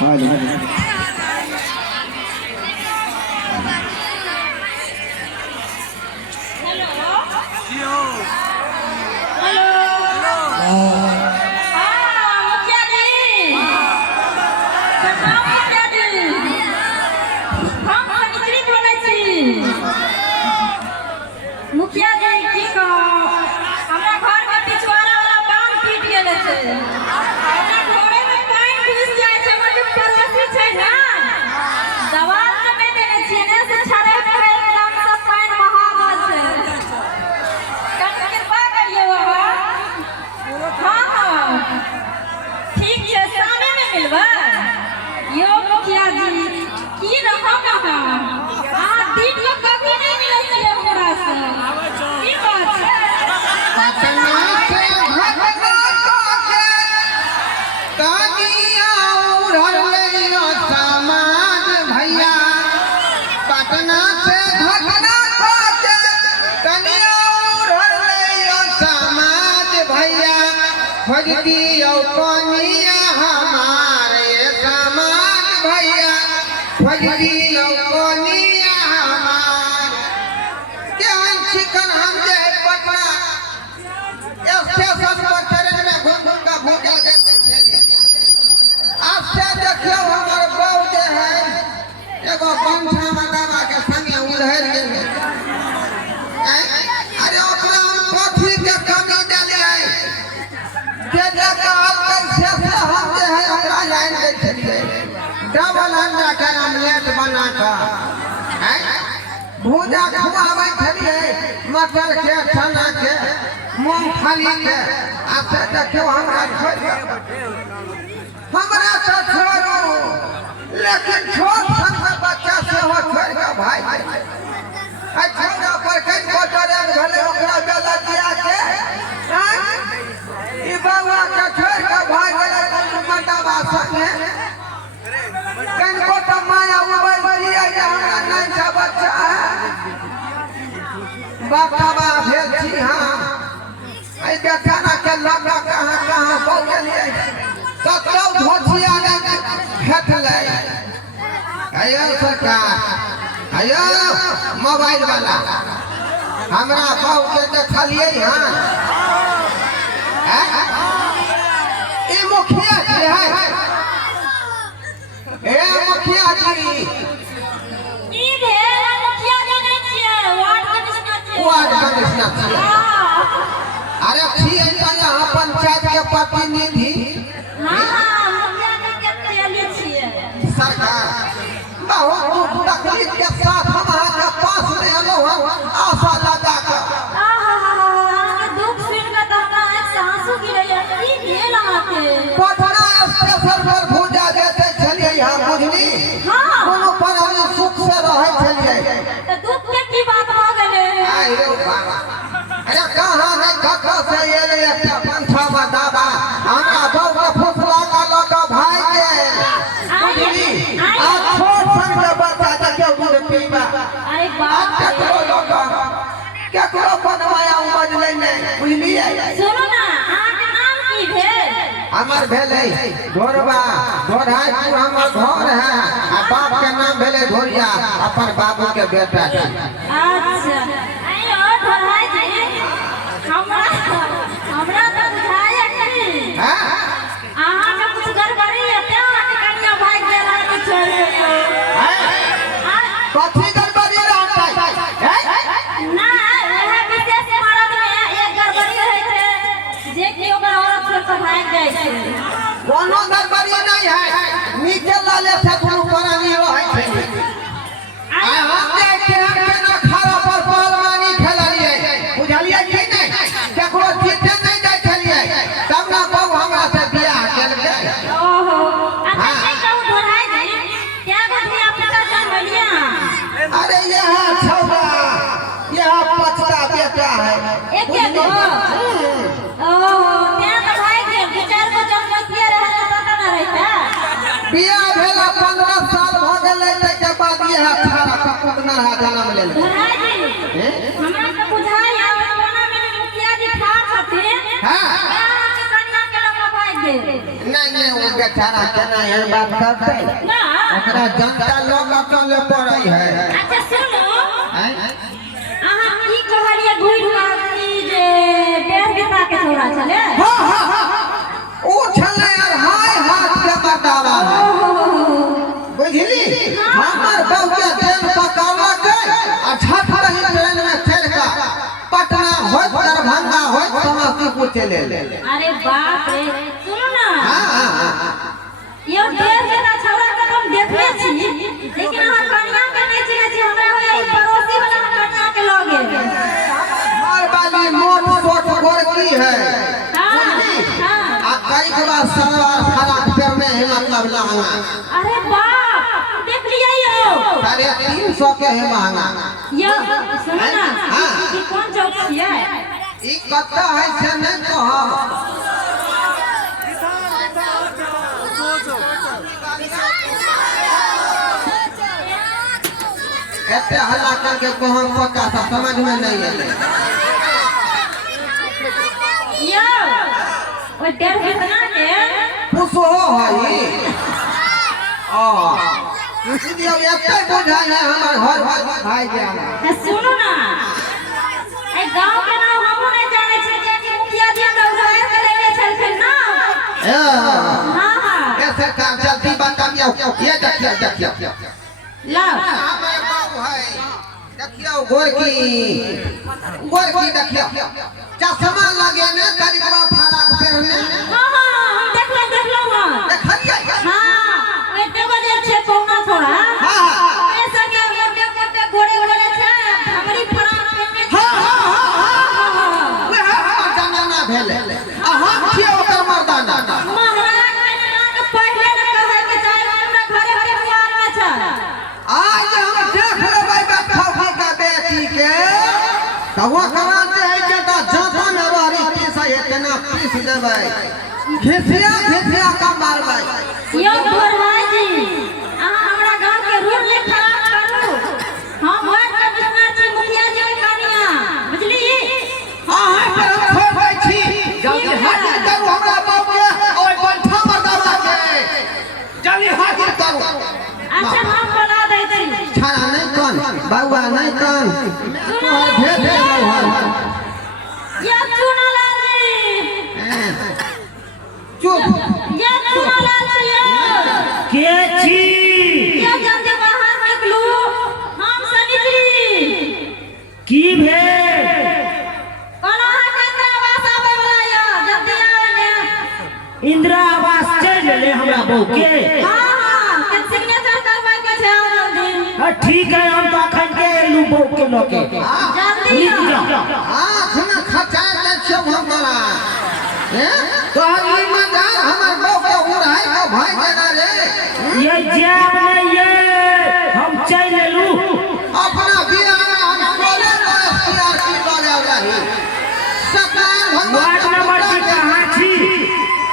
हाँ जी मुखिया जी की हमरा घर में पिछवाड़ा वाला बांध टूट गेल छै। हमरा घरे में पानी घुस जाय छै, हमर पड़ोसी छै ना दवाल में देने छियै ने से छड़े में एकदम सब पानी बहा गेल छै। कनि कृपा करियो बाबा। हां ठीक छै, शामे में मिलबै। यो मुखिया जी की रखो कहां हां दिन में कभी नहीं मिलै छै हमरा से। की बात है पटना से भगना के कनिया उड़ले समाज भैया। पटना से भगना के कनिया उड़ले समाज भैया। खोज दियो कनिया हमारे समाज भैया। खोज दियो कनिया हमार केहन चिकन हम जे पटना स्टेशन पर ट्रेन में घूम घूम का भूजल के आज से देखियो हमर बहू जे है एगो पंछा मदावा के संगे उधर गेल। अरे ओकरा हम कथी के कमी देले जे जगह कैसे से हम जे है हमरा लाइन दे छलिए डबल अंडा का ऑमलेट बना का भूजा खुआबै छलिए मटर के चना के मूंगफली के। आ से देखियो हमरा छोड़ हमरा से छोड़ू लेकिन छोट सन बच्चा से हो छोड़ के भाई छोड़ा पर कई कोटरे भले ओकरा बेला दिया के ई बाबा के छोड़ के भाग गेलै मंडबा संगे। कनको तो माया उबल दिया जे हमरा नहीं था बच्चा है बाबा भेल छी हम ऐ बेचारा के लगा कहां कहां पहुंच गेलिए कतौ धोतिया नहीं फेटले। आयो सरकार आयो मोबाइल वाला हमरा बहू के देखलिए हां ई मुखिया जी है। ए मुखिया जी ई भेल मुखिया जी नहीं छियै, वार्ड कमिश्नर छियै। वार्ड कमिश्नर छियै। अरे छियै त यहाँ पंचायत के प्रतिनिधि। हां मुखिया जी के चले छियै। सरकार बहुत दुख तकलीफ के साथ हम अहाँ के पास में आलो हम आशा लगा कर। दुख सुन के तो हमरा एक आंसू गिरैया। की भेल अहाँ के? पटना स्टेशन पर भूजा देते छलिए यहाँ बुझली हां कोनो पर हम सुख से रहे छलिए तो दुख के की बात हो गेले? आई रे बाबा अरे कहां है कखा से ये एकटा पंछा दादा हमरा बहू के फुसला का लगा भाई के बुझली आ छोट सन के बच्चा के के दूध पीबा। अरे बाप रे केकरो बनवाया उमजले नहीं बुझली। सुनो ना अहाँ के नाम की भेल? हमर भेले ढोरबा ढोराईपुर हमर घर है आ बाप के नाम भेले ढोरिया अपन बाबू के बेटा है। अच्छा आइयो ढोराई जी हमरा तो बुझाया नहीं हां अहाँ के कुछ गड़बड़ी है ते अहाँ के कन्या भाग गेला के छोड़ के। कथी गड़बड़ी रहतै ना वह विशेष मर्द में एक गड़बड़ी है छै जे कि ओकर औरत से भाग जाय छै। कोनो गड़बड़ी नहीं है नीचे लाले से दुनु प्राणी रहै छै। आ हम जे के ना खारा पर पालवानी खेललिए बुझलिए कि नहीं केकरो जीते नहीं जाय छलिए तब ना बहू हमरा से बियाह केलकै। ओहो अच्छा नहीं कहू ढोराई जी क्या बतिया पिता जन्म लिया? अरे यहाँ छौड़ा यहाँ पचता बेटा है एक के गो ओहो क्या तो भाई के विचार को जब बतिया रहे तो पता ना रहता। बियाह भेला 15 साल भ गेलै तके बाद यह खारा कपूत ना जन्म लेले। ढोराई जी हमरा तो बुझाया कोना में मुखिया जी ठार छथिन। हां कन्या के लम्बा भाग गेल। नहीं नहीं वो बेचारा केना ये बात करते ना ओकरा जनता लोग चले पड़ै है अच्छा सुनो हैं अहाँ की कहलिए घुर की जे डेढ़ बिता के छोरा छले हां ओ छले यार हाय हाथ के बतावा बुझली हमर बहु के तेल पकावा के आ छठ रही ट्रेन में चढ़ के पटना होय दरभंगा होय समस्तीपुर चले ले अरे बाप रे सुनो ना हां यो डेढ़ बिता छोरा के हम देखले छी लेकिन अहाँ कन्या के नहीं चिन्हे छी हमरा होय पड़ोसी वाला कन्या के लगे मार वाली मोट सोट गोरकी है हां हां आ कई के बाद सलवार फराक पैर में है मतलब लहंगा अरे बाप देख लिया यो 350 के है महंगा यो सुनो ना हाँ। ई कौन चौक छियै ई कत्ता है से नहीं कहब एते हल्ला करके कहां पक्का सा समझ में नहीं आले यो ओ डेढ़ बितना के पुसो है आ इसलिए एते बुझाई है हमर घर भाई जाना है सुनो ना ए गांव के नाम हमहु नहीं जाने छी जे कि मुखिया जी दौड़ाए करे छलखिन ना हां हां ऐसे काम चलती बात कम ये देखिए ला हमारे बाबू है देखियो गोरकी देखियो चश्मा लगे ने करीबा फराक पहने हां हां हम देखलो हां देखलिए हां एते बजे छे पौना थोड़ा हां ऐसा के मोटे मोटे गोरे गोरे छे हमरी फराक पहने हां वे हमर जमाना भेले अहाँ छियै ओकर मर्दाना महाराज के नाम पढ़ले न कहे के चाहे हमरा घरे घरे बुआर में छ आज हम देख लेबै बेटा का बेटी के तवा कराते है के त जान नवारी पीस है केना पीस देबै घिसिया का मारबै यो भोरहाई जी अहाँ हमरा गांव के रूल ले खराब करू हम वार्ड के बिना छी मुखिया जी के कनिया बुझली अहाँ पर हम खोबै छी जल्दी हाजिर करू हमरा बाप के और बंठा मर्दावा के जल्दी हाजिर करू अच्छा हम बोला दै छी छाड़ा नहीं कौन बाबा नहीं कौन सुनो भेज दे ये चुनालाल जी चुप ये चुनालाल जी के छी ये जल्दी बाहर निकलू हम से निकली की भे कला के आवाज आवे वाला यो जल्दी आवे ने इंदिरा आवास चल ले हमरा बहू के हां हां के सिग्नेचर करवाए के छै आओ जल्दी ठीक है हम तो अखन के लू बहू के लोके जल्दी लिख आओ जाओ हां सुना खचा के छो हमरा हैं तो हई मजार हमर बाप के उड़ाई के भाई देना रे ये जाब नहीं ये हम चल लू अपना बियाह में हम बोले ना सीआरपी बोले रही सरकार वार्ड नंबर की कहां छी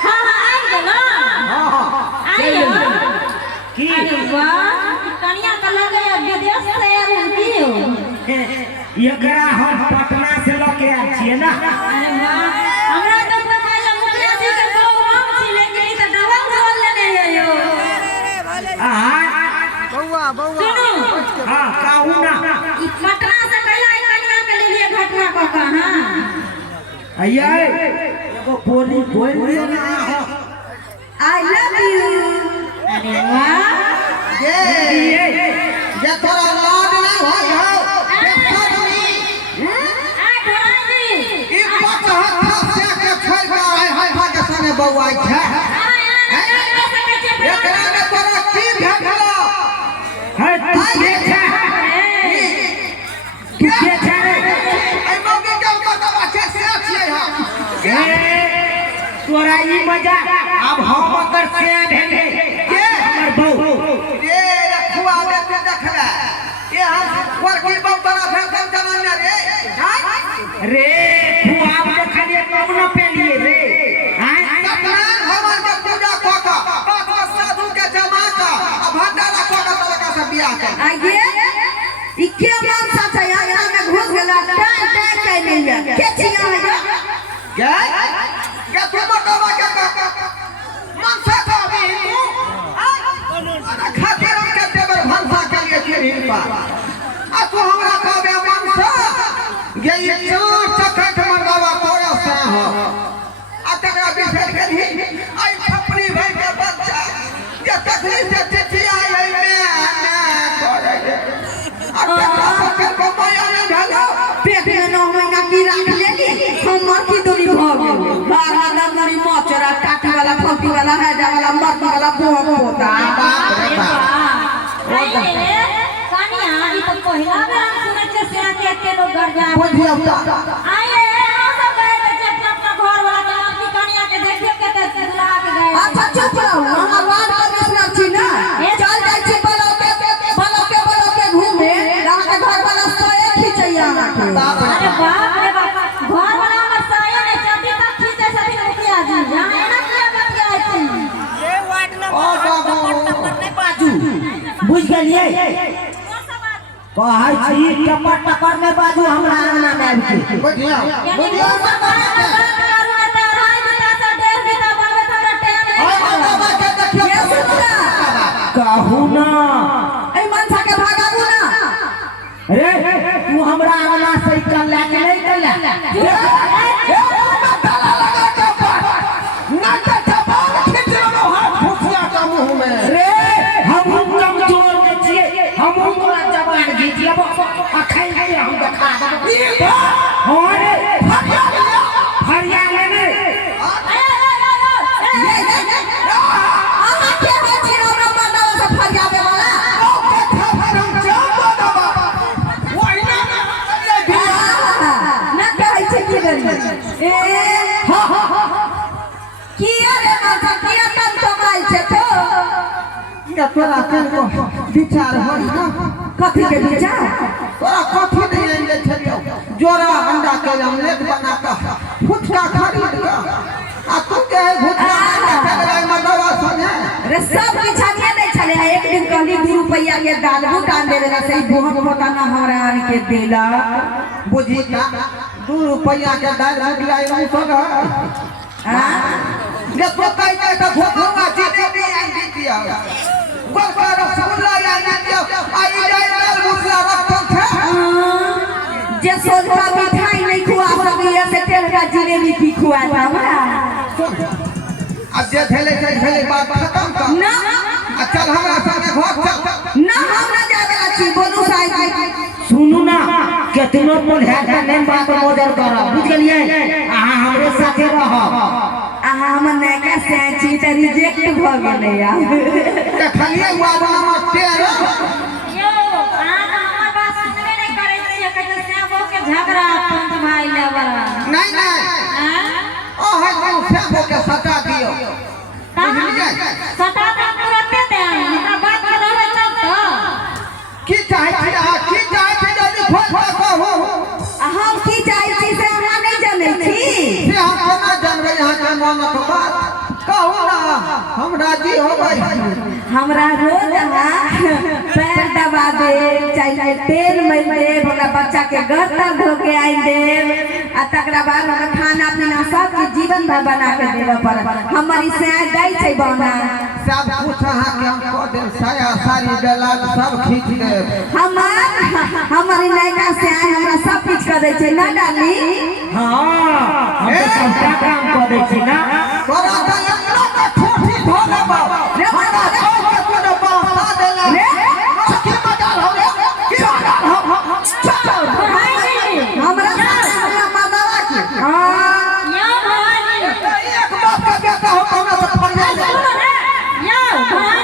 हां हां आई गेलो हां आइयो की अरे वाह कनिया का लगे विदेश से आयल दियो एकरा हम पटना से लेके आए छिए ना अरे वाह हमरा तो पता है मुखिया जी के बहु हम छी लेकिन ई तो डबल बोल लेने है यो सुनो हां कहू ना ई पटना से पहला ई कनिया के लिए घटना को कहां आइए एगो बोली बोल दियो ना आई लव यू अरे वाह ये तोरा लाड नहीं होय हो आ ढोरा जी ई पटहत्ता से के छोड़ के आए हाथा के संगे बौआई छै एकरा में तोरा की भेटलो है तू के छे तू के छे आई मौके के बतावा से छियै हम ए तोरा ई मजा अब हम अगर से भेले के हमर बहू ये रखुआ में के देखला ये हम वर्की बहु तरह से कम जमाना रे रे खुआब देखलिए कब न पेलिए रे हैं सत्यनारायण भगवान के पूजा कऽ के पांच साधु के जमा के भंडारा कऽ के तलका से बियाह कर आइए इके मान साथ आया में घुस गेला टाइम टाइम कह लिया के छिया है के तू बतावा के मन से बात आ तू हमरा कहबे मन से ये चार चक्कर मरवा तोरा से हो आ तकरा बिसर गेली आई छपरी भाई के बच्चा ये तकली से चिट्ठी आई है मैं करे आ तकरा के कमाया नहीं भेलो पेट में 9 महीना की राख लेली हमर की दूरी भ गेल बारह दमरी मचरा काटी वाला फंसी वाला हैजा वाला मर्दी वाला बोम होता बाप रे बाप कनिया ई तो पहिला बेर हम सुनै छै से के लोग घर जा बुझियो आए हम सब गए जे अपना घर वाला के लड़की कनिया के देखे के ते दुला के गए अच्छा चुप रहो हमर वार्ड कमिश्नर छी ना चल जाय छी बलोके घूमे रात के घर वाला सोए खिचैया ना के अरे बाप रे बाप घर वाला हमर साया ने चलती तक खींचे छथिन मुखिया जी जाने ना किया बतिया छी ये वार्ड ओ बाबू बाजू बुझ गेलिए कहै छी टपर टपर में बाजू हमरा आंगना में आबि के बुझियो बुझियो सब बात करू ना त राय बिता से डेढ़ बिता बनबे त हमरा टाइम ओए बाबा के देखियो ये सुनना कहू ना ए मनसा के भागाबू ना रे तू हमरा आंगना से कल लेके नहीं चला रे हम कमजोर नहीं छिए हम तोरा जवान घीच लेबो अखन हम देखा देबो अरे फरिया लेने आहा के बेची हमरा मरदावा से फरियाबे वाला ना कहै छै की करी ए किया रे मनसा किया तन कमाई छै तो ये तोरा को विचार हो ना कथी के विचार तोरा कथी नहीं ले छलियो जोरा अंडा के ऑमलेट बना के फुटका खरीद के आ तू के भुटका के लगे मडवा संगे रे सब बिछानिए नहीं चले एक दिन कहली 2 रुपया के दाल बुटान दे देला सही बहुत मोटा ना हमरा आन के देला बुझी का 2 रुपया के दाल निकलाई नहीं तो हां ये तो कह के तो भोखा चीनी नहीं आई दिया गोलका रसगुल्ला या नहीं दिया आई जाए दाल मुसला रखतो थे जे सोलवा मिठाई नहीं खुआ सकिए से तेलका जिलेबी की खुआ हमरा अब जे भेले बात खत्म कर ना आ चल हमरा संगे घर चल ना हमरा जावे ला छी बोलू साईं सुनू ना केतनो बोल है त नहीं बात मोजर कर बुझ गेलिए अहाँ हमरे साथे रह आहा हम नैका से छी त रिजेक्ट भ गेलै यार देखलिए बाबा में तेर यो आना हमर बात सुनबे नहीं करे छिए कहै से वो के झगड़ा पंत भाई लेवा नहीं हां ओ है तू सेबो के सटा दियो सटा त तुरंते दे हमरा बात करबै तब तो की चाहे जल्दी खोल कहू हम की चाहे छी से हमरा नहीं जानै छी से हम केना जानबै यहाँ के मनक बात कहू ना हम राजी होबै हमरा रोज पैर दबा दे चाहे तेल मल दे हमरा बच्चा के गर्दन धो के आई दे आ तकरा बाद हमरा खाना पीना सब चीज जीवन भर बना के देबे पर हमर से दै छै बना सब कुछ अहाँ के हम कह देब साया साड़ी ब्लाउज सब खींच देब हमर नैका से हमरा सब कुछ कर दै छै ना डाली हां हम तो सबटा काम कर दै छी ना तोरा त एकरा के ठोठी धो लेबो रे हमरा छोड़ के तोरा बासा देला रे चक्की में डाल हो रे की डाल चल हमरा मदवा की हां यो भाई एक बात के बेटा हो हमरा से फरिया ले यो भाई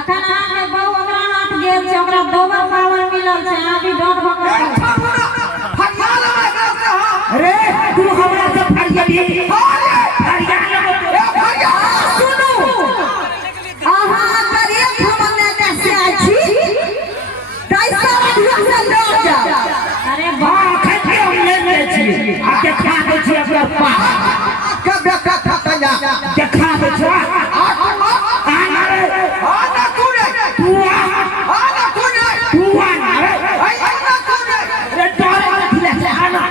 अखन आके बहु हमरा हाथ गेल छै हमरा दोबर पावर मिलल छै अभी डर भकर फरिया लगा के हां रे तू हमरा से फरिया ली फरिया लगो फरिया सुनो आहा करिए हमर नैका से आई छी कैसा दिया से लग जा अरे हां खेते हम ले ले छी आ देखा दे छी अपना पास के बेटा खतया देखा दे छी आना रे आना तू रे तू आना तू रे तू आना रे आना तू रे रे डर मत ले आना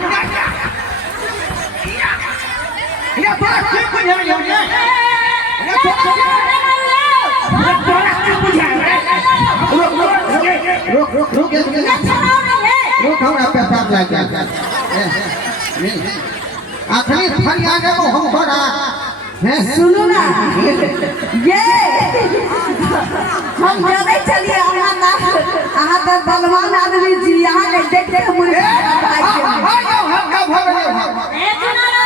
ये बात की बुझे ये रे तोरा की बुझा रे रुक रुक रुक ये चलाओ नहीं है रुक हमरा पेशाब लग गया आखिरी फरियाद को हम बड़ा सुनो ना ये हम जाने चलिए अहाँ तो बलवान आदमी जी यहाँ के देख देख मुझे हम का भगले ए सुनो ना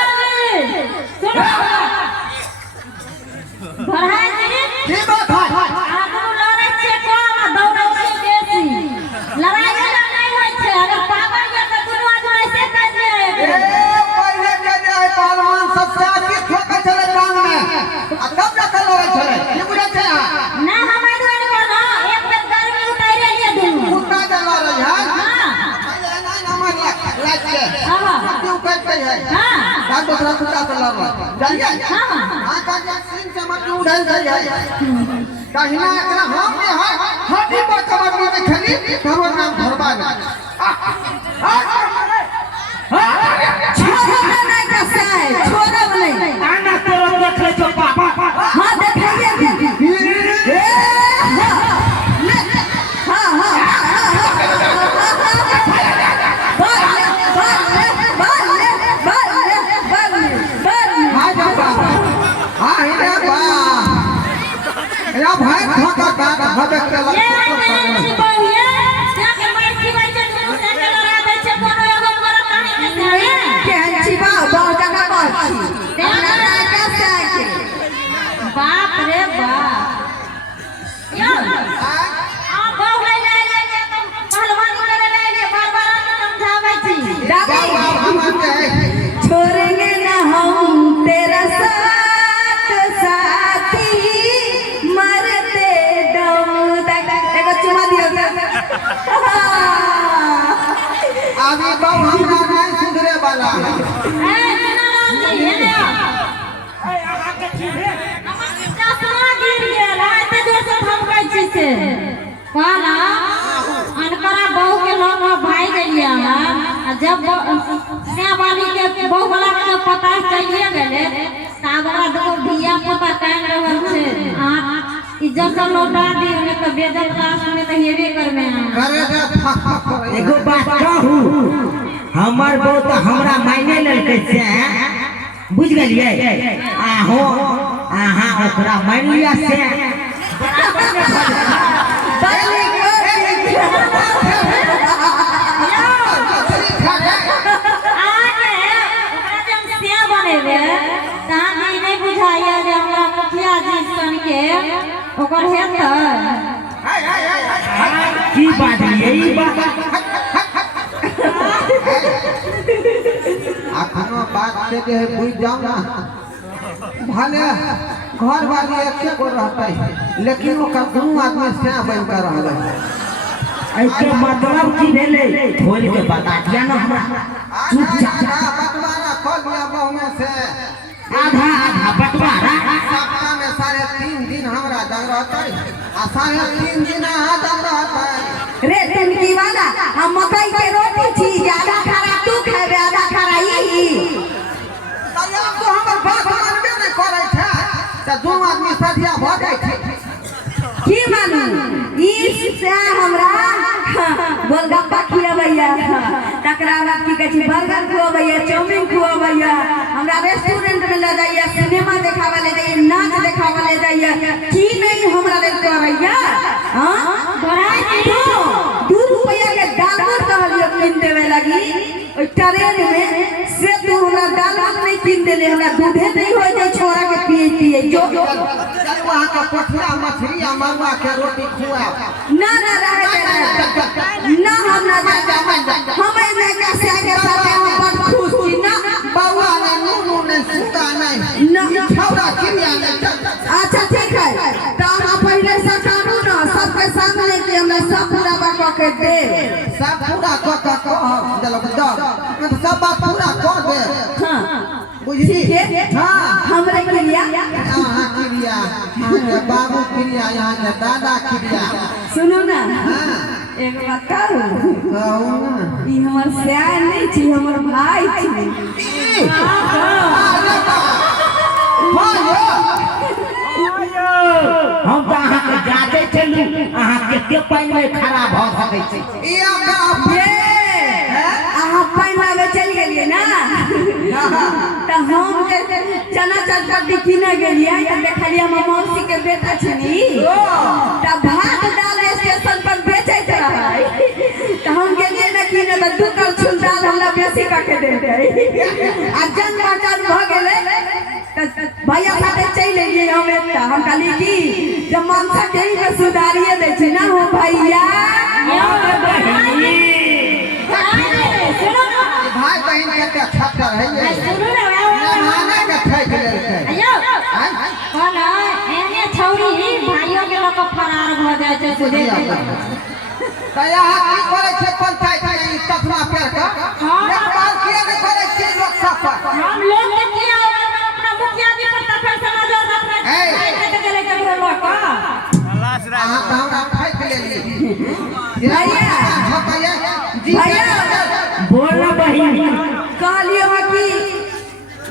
सुनो बढ़ाई जी की बात है आगू लड़ै छै कम दौड़ै छै बेसी लड़ाई झगड़ा नहीं होय छै अगर पावर ये तो दुनू आदमी ऐसे कर ए जाए पहले के जाए पहलवान सब साथी ठोक चले टांग में आ तब जाके लड़े चले ये बुझे छै ना हमारे द्वारा बोलो एक बेर गर्मी उतारे लिए दुनू कुत्ता के लड़े है हां पहले नहीं नंबर लाग के हां क्यों करते है हां का दूसरा कुत्ता से लड़ रहा जाइए हां हां का सीन से मत उड़ल जाइए कहिना एकरा हम ने है हड्डी पर कबड्डी में खेली हमर नाम धरबा छोड़ो नहीं कैसा है छोड़ो नहीं आना तोरा देख ले छो पापा हाँ दिखाइए हाँ हाँ हां जा हां हिने बा या भाई धोका का हबे के ये नहीं बहुए जाके माइकी बच्चे दुनू से लड़ा दै छै कोनो एगो मोर कहानी के से बाप रे बाप यो आ बहु ले तो पहलवान करे ले बार-बार समझाबै छी छोड़ेंगे ना हम तेरा साथ साथी मरते दम तक एगो चुमा दियो अभी बहु हमरा नहीं सुधरे वाला ए नाराज जी हे चश्मा गिर गेल एते जोर से धमकै छी से कहला अनकरा बहू के लग भाई गेलिया आ जब से वाली के बहू वाला के जब पता चलिए गेले तब ओकरा दो बिया पता कान रहल छै आ इज्जत से लौटा दी हमें तो बेइज्जत क्लास में तो हेबे करबे करे दे एगो बात कहू हमर बहू तो हमरा मायने ललकै से बुझ गेलिए आहो आहा ओकरा मानि लिया से आगे ओकरा जब से बनेबे तहन ई नहीं बुझाइए जे हमरा मुखिया जी सन के ओकर हेतै की बात यही बात अखनो बात के जे है बुझ जाओ ना भले घर वाली एके गो रहते लेकिन ओकर दुनू आदमी से बन कर रहले ऐसे मतलब की भेले खोल के बता दिया ना हमरा चुपचाप बटवारा खोल दिया बहु में से आधा आधा बंटवारा सप्ताह में 3.5 दिन हमरा जग रहते आ 3.5 दिन अहाँ जग रहते रे तुमकी वाला हम मकई के रोटी छी आधा खाना तू खाबे आधा खाना ई तब तो हमर बात मानबे नहीं करे छै त दुनू आदमी सदिया भ जाय छै की मानू ई से हमरा गोलगप्पा खियाबैया तकरा बाद की कहै छी बर्गर खुआबैया चाउमीन खुआबैया हमरा रेस्टोरेंट में ले जाइया सिनेमा देखावा ले जाइया नाच देखावा ले जाइया की नहीं हमरा ले करैया हां बढ़ाई तो 2 रुपया के डालमोट कहलियो किन देवे लगी ओइ ट्रेन में से तू हमरा डालमोट नहीं किन देले हमरा दूधे नहीं हो जाय छोरा के पिए जो चल वहां का पोठिया मछली आ मरुआ के रोटी खुआ ना ना रहे ना हम ना जा हमें नहीं कैसे आगे साथे हम बड़ खुश छी ना बउआ ने नूनू ने सुता नहीं ना छौड़ा किया नहीं अच्छा ठीक है तो हम पहले से कानू ना सबके सामने कि हमरा सब पूरा बात के दे सब पूरा कह देलक दब सब बात पूरा कह दे हां बुझली ठीक है हां हमरे के लिया हां क्रिया हां बाबू क्रिया यहां के दादा क्रिया सुनो ना हां एक बात कहूं कहू ना ई हमर सियान नहीं छी हमर भाई छी हम तो अहाँ के जाते चलू अहाँ के कते पानी में खड़ा भ सकै छै ई आका ये अहाँ पानि लाबे चलि गेलियै ना तऽ हम चना चटपटी किने गेलियै तऽ देखलियै हमर मौसी के बेटा छनी तऽ भात दाल स्टेशन पर बेचैत रहै तऽ हम गेलियै ना किने तऽ 2 कलछुल दाल हमरा बेसी कके देतै आ जन मटन भ गेलै तऽ भैया साथे चलि एलियै हम एकटा हम कहलियै कि जब मांसा के ही सुधारिए दै छै ना हो भैया भाई बहन के छक्कर है ये सुनू ना जमाना के ठैक लेलकै अयो कौन है एने छौरी भाइयों के लोग फरार भ जाय छै सुधे तया की करे छै पंचायत में ई तखना पेड़ का एक बार किए नहीं करे छै लोक सब पर हम लोग के किया अपना मुखिया जी पर त फैसला नजर रखना है के चले के लोग का अहाँ तो हमरा ठैक लेली भैया भैया बोल ना बहिन कहलियो कि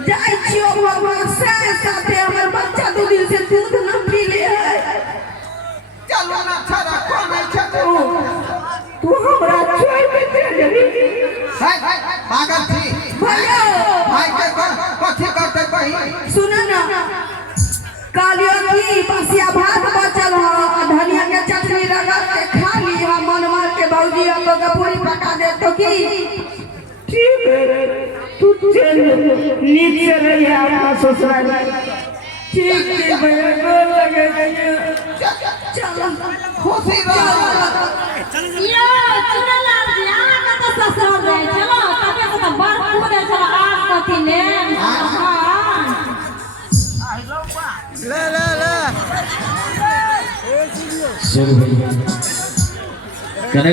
जाय छियो भगवान साथे हमर बच्चा 2 दिन से दूध न पीले है चलो ना छरा कोन छै तू हमरा छोड़ के चल जबी है पागल छी भैया भाई के कथि करते बहिन सुन ना कहलियो कि बसिया भात बचल ह धनिया के चटनी रगड़ के खा ली हम मनवा के भौजी को के पूरी पका दे तो की ठीक है तू चल नींद से रही अपना ससुराल ठीक है भैया गोर लगे चलो खुशी रहो यो चुनलाल जी आना का तो ससुर जाय चलो तबे तो बार कूदे चलो आग कथि ने ले चल भैया कने